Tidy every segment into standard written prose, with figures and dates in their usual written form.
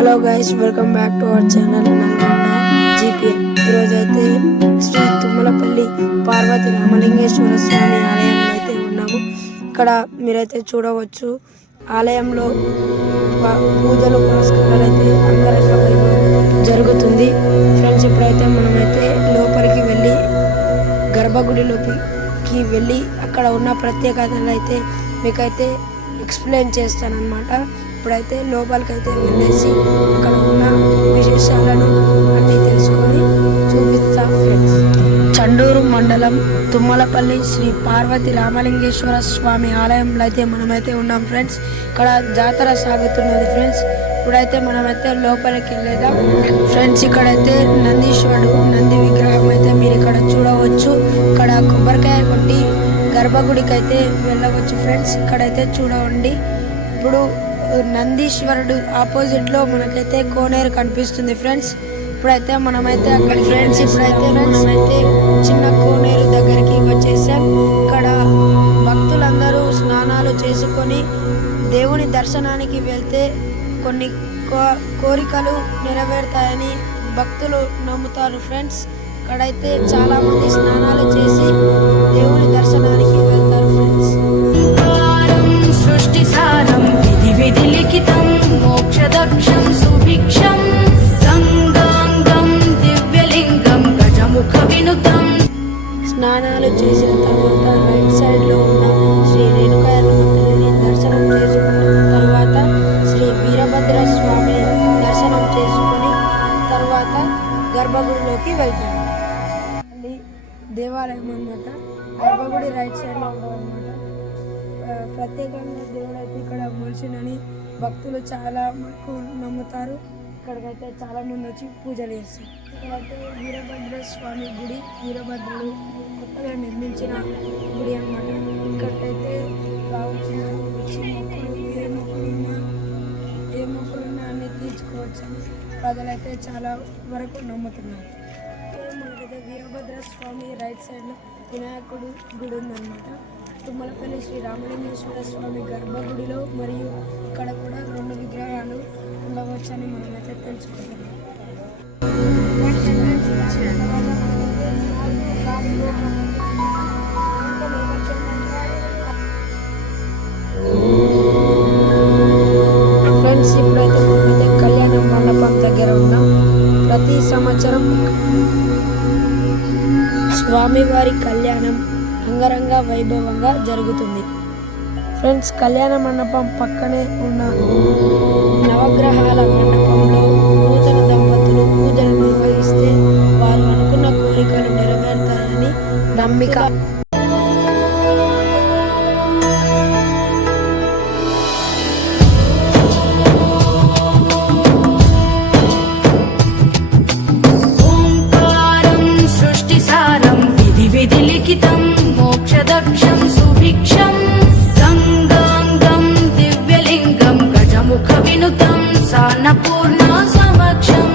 Hello guys, welcome back to our channel Nalgonda జీపీఎం. ఈరోజు అయితే శ్రీ తుమ్మలపల్లి పార్వతి రామలింగేశ్వర స్వామి ఆలయంలో అయితే ఉన్నాము. ఇక్కడ మీరైతే చూడవచ్చు, ఆలయంలో పూజలు పునస్కారాలు అయితే అంగరంగ వైభవం జరుగుతుంది. ఫ్రెండ్స్, ఇప్పుడైతే మనమైతే లోపలికి వెళ్ళి గర్భగుడిలోకి వెళ్ళి అక్కడ ఉన్న ప్రత్యేకతలు అయితే మీకైతే ఎక్స్ప్లెయిన్ చేస్తానన్నమాట. ఇప్పుడైతే లోపలికైతే వెళ్ళేసి అక్కడ ఉన్న విశేషాలను అన్నీ తెలుసుకొని చూపిస్తాం ఫ్రెండ్స్. చండూరు మండలం తుమ్మలపల్లి శ్రీ పార్వతి రామలింగేశ్వర స్వామి ఆలయంలో అయితే మనమైతే ఉన్నాం ఫ్రెండ్స్. ఇక్కడ జాతర సాగుతున్నది ఫ్రెండ్స్. ఇప్పుడైతే మనమైతే లోపలికి వెళ్ళేదాం ఫ్రెండ్స్. ఇక్కడైతే నందీశ్వరుడు నంది విగ్రహం అయితే మీరు ఇక్కడ చూడవచ్చు. ఇక్కడ కొబ్బరికాయ కొట్టి గర్భగుడికి అయితే వెళ్ళవచ్చు ఫ్రెండ్స్. ఇక్కడైతే చూడండి, ఇప్పుడు నందీశ్వరుడు ఆపోజిట్ లో మనకైతే కోనేరు కనిపిస్తుంది ఫ్రెండ్స్. ఇప్పుడైతే మనమైతే అక్కడ ఫ్రెండ్స్ మనమైతే చిన్న కోనేరు దగ్గరికి వచ్చేసాం. ఇక్కడ భక్తులందరూ స్నానాలు చేసుకొని దేవుని దర్శనానికి వెళ్తే కొన్ని కోరికలు నెరవేరుతాయని భక్తులు నమ్ముతారు ఫ్రెండ్స్. ఇక్కడైతే చాలా మంది స్నానాలు చేసి దేవుని దర్శనానికి వెళ్తారు ఫ్రెండ్స్. సృష్టి సారం విధి లిఖితం మోక్షదక్షం సుభిక్షం గంగాంగం దివ్యలింగం గజముఖ వినుతం. స్నానాలు చేసిన తర్వాత రైట్ సైడ్ లో ఉన్న శ్రీ రేణుకాయని దర్శనం చేసుకున్న తర్వాత శ్రీ వీరభద్ర స్వామి దర్శనం చేసుకుని తర్వాత గర్భగుడిలోకి వెళ్తాం. మళ్ళీ దేవాలయం అన్నమాట. గర్భగుడి రైట్ సైడ్ లో ఉందన్నమాట. ప్రత్యేకంగా దేవుడు అయితే ఇక్కడ మనుషులని భక్తులు చాలా మటుకు నమ్ముతారు. ఇక్కడికైతే చాలా మంది వచ్చి పూజలు చేస్తారు. ఇక్కడైతే వీరభద్ర స్వామి గుడి, వీరభద్రుడు కొత్తగా నిర్మించిన గుడి అన్నమాట. ఇక్కడికైతే రావచ్చు, వచ్చి ఏ మొక్కులున్నా అన్ని తీర్చుకోవచ్చని ప్రజలైతే చాలా వరకు నమ్ముతున్నారు. మనకైతే వీరభద్ర స్వామి రైట్ సైడ్లో వినాయకుడు గుడి ఉందన్నమాట. తుమ్మలపల్లి శ్రీ రామలింగేశ్వర స్వామి గర్భగుడిలో మరియు ఇక్కడ కూడా 2 విగ్రహాలు ఉండవచ్చని మనమైతే తెలుసుకుంటున్నాం. ఫ్రెండ్స్, ఇప్పుడైతే మనమైతే కళ్యాణ మండపం దగ్గర ఉన్నాం. ప్రతి సంవత్సరం స్వామివారి కళ్యాణం అంగరంగ వైభవంగా జరుగుతుంది ఫ్రెండ్స్. కళ్యాణ మండపం పక్కనే ఉన్న నవగ్రహాల మండపంలో నూతన దంపతులు పూజలు నిర్వహిస్తే వారు అనుకున్న కోరికలు నెరవేరుతాయని నమ్మిక. ఓంకారం సృష్టి సారం విధి లిఖితం మోక్షదక్షం సుభిక్షం గంగాంగం దివ్యలింగం గజముఖ వినుతం సాన్నపూర్ణ సమక్షం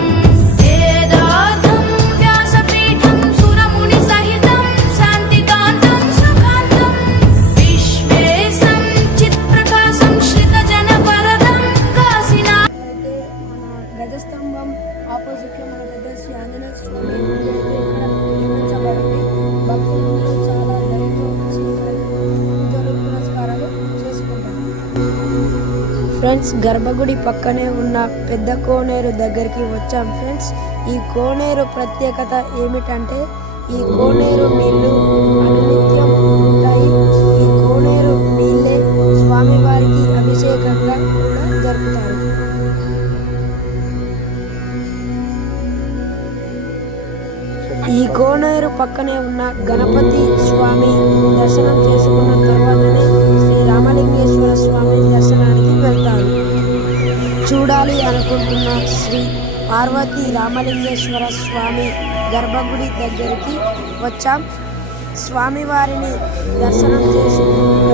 వేదార్థం వ్యాసపీఠం సురముని సహితం శాంతికాంతం సుఖాంతం విశ్వేశం చిత్ప్రకాశం శ్రితజన వరదం కాశీనా. అయితే మన గజస్తంభం ఆపోజిట్ లో మన పెద్ద శ్రీ ఆంజనేయ స్వామి గుడి అయితే ఇక్కడ నిర్మించబడింది. భక్తులందరూ చాలా దయతో వచ్చి పూజలు పునస్కారాలు చేసుకుంటారు ఫ్రెండ్స్. గర్భగుడి పక్కనే ఉన్న పెద్ద కోనేరు దగ్గరికి వచ్చాం ఫ్రెండ్స్. ఈ కోనేరు ప్రత్యేకత ఏమిటంటే ఈ కోనేరు నీళ్లు అనునిత్యం ఉంటాయి. ఈ కోనేరు నీళ్ళే స్వామివారికి అభిషేకంగా కూడా జరుపుతారు. ఈ కోనేరు పక్కనే ఉన్న గణపతి స్వామి దర్శనం చేసుకున్న తర్వాతనే శ్రీ రామలింగేశ్వర స్వామి దర్శనానికి వెళ్తారు. చూడాలి అనుకుంటున్న శ్రీ పార్వతి రామలింగేశ్వర స్వామి గర్భగుడి దగ్గరికి వచ్చాం. స్వామివారిని దర్శనం చేసుకున్న